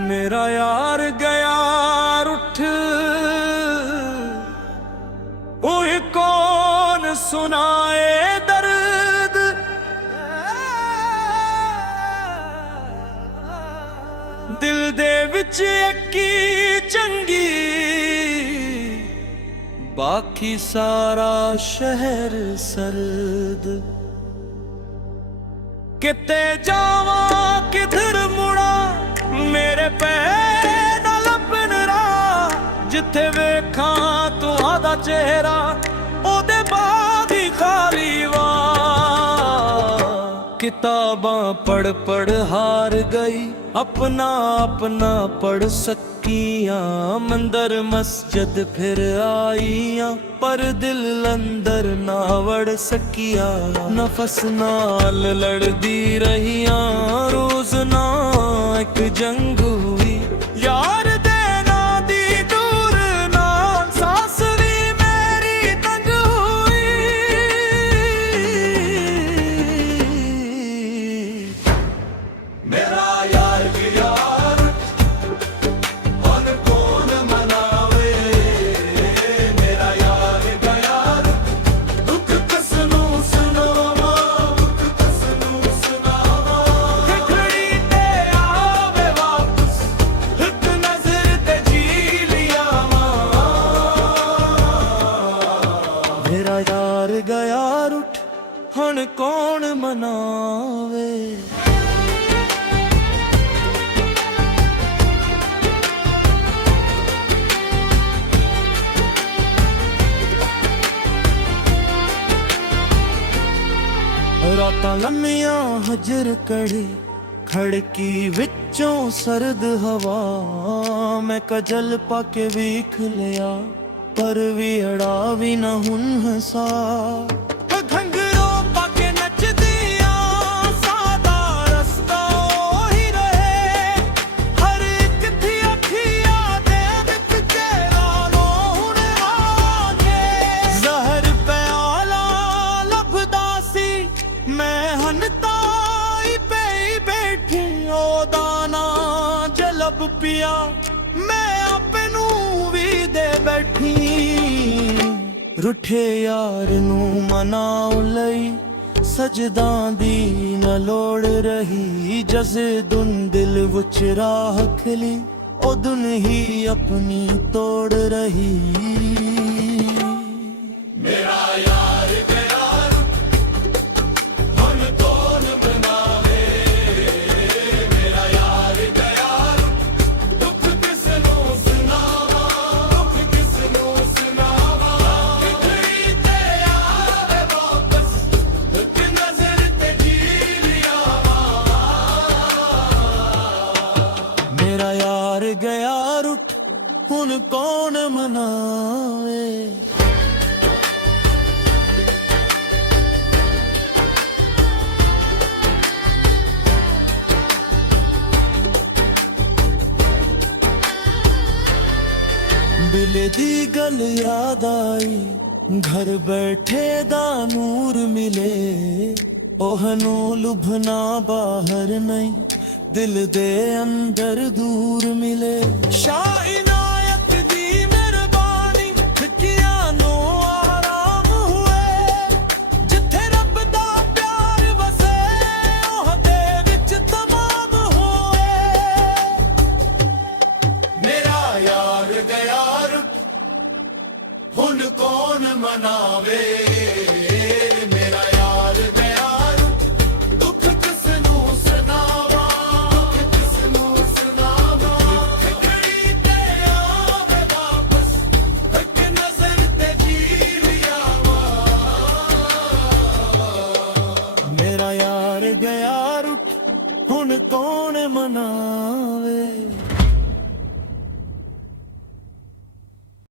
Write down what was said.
मेरा यार गया रुठ, ओए कौन सुनाए दर्द। दिल दे विच इक्की चंगी, बाकी सारा शहर सर्द। किते जावा किधर मुड़ा, मेरे पे ना लभन राह। जिथे वेखा तुहादा चेहरा, ओदे बाद ही खाली वाह। किताबां पढ़ पढ़ हार गई, अपना अपना पढ़ सकियां। मंदिर मस्जिद फिर आईयां, पर दिल अंदर ना वड़ सकिया। नफस नाल लड़दी रहियां, रोज ना एक जंग हुई। यार देना दी दूर ना, सांस भी मेरी तंग हुई। मेरा यार गया, और कौन मनावे। मेरा यार गया, दुख किसनू सुनावा, दुख किसनू सुनावा। खिखड़ी ते आवे वापस, एक नजर ते जी लिया मां। मेरा यार गया रुठ, हुण कौन मनावे। रातां लम्मियां हजर कड़ी, खड़की विचों सरद हवा। मैं कजल पाके वेख लिया, पर भी अड़ा भी न हुन हसा। घंघरों पाके नचदियां, सादा रस्ता ओही रहे। हर एक थी अखियां दे विच चेहरा नो हुण आके। जहर प्याला लभदा सी, मैं हनताई पे बैठी। ओ दाना जलब पिया, मैं आपे नू भी दे बैठी। रुठे यार नू मनाउ लई, सजदां दी न लोड़ रही। जसे दुन दिल विच राह खली, ओ दुन ही अपनी तोड़ रही। मेरा यार गया, हुण कौन बनावे। मेरा यार गया, दुख किसनू सुनावा, दुख किसनू सुनावा। खिखड़ी ते आवे वापस, एक नजर ते जी लिया मां। मेरा यार गया रुठ, हुण कौन मनावे। बिले दी गल याद आई, घर बैठे दा नूर मिले। ओहनू लुभना बाहर नहीं, दिल दे अंदर दूर मिले। शाह इनायत दी मेहरबानी, खिचियां नू आराम हुए। जिथे रब दा प्यार वसे, ओहदे विच तमाम होए। मेरा यार गया, हुण कौन मनावे। मेरा यार गया, दुख किसनू सुनावा, दुख किसनू सुनावा। खिखड़ी ते आवे वापस, एक नजर ते जी लिया मां। मेरा यार गया रुठ, हुण कौन मनावे।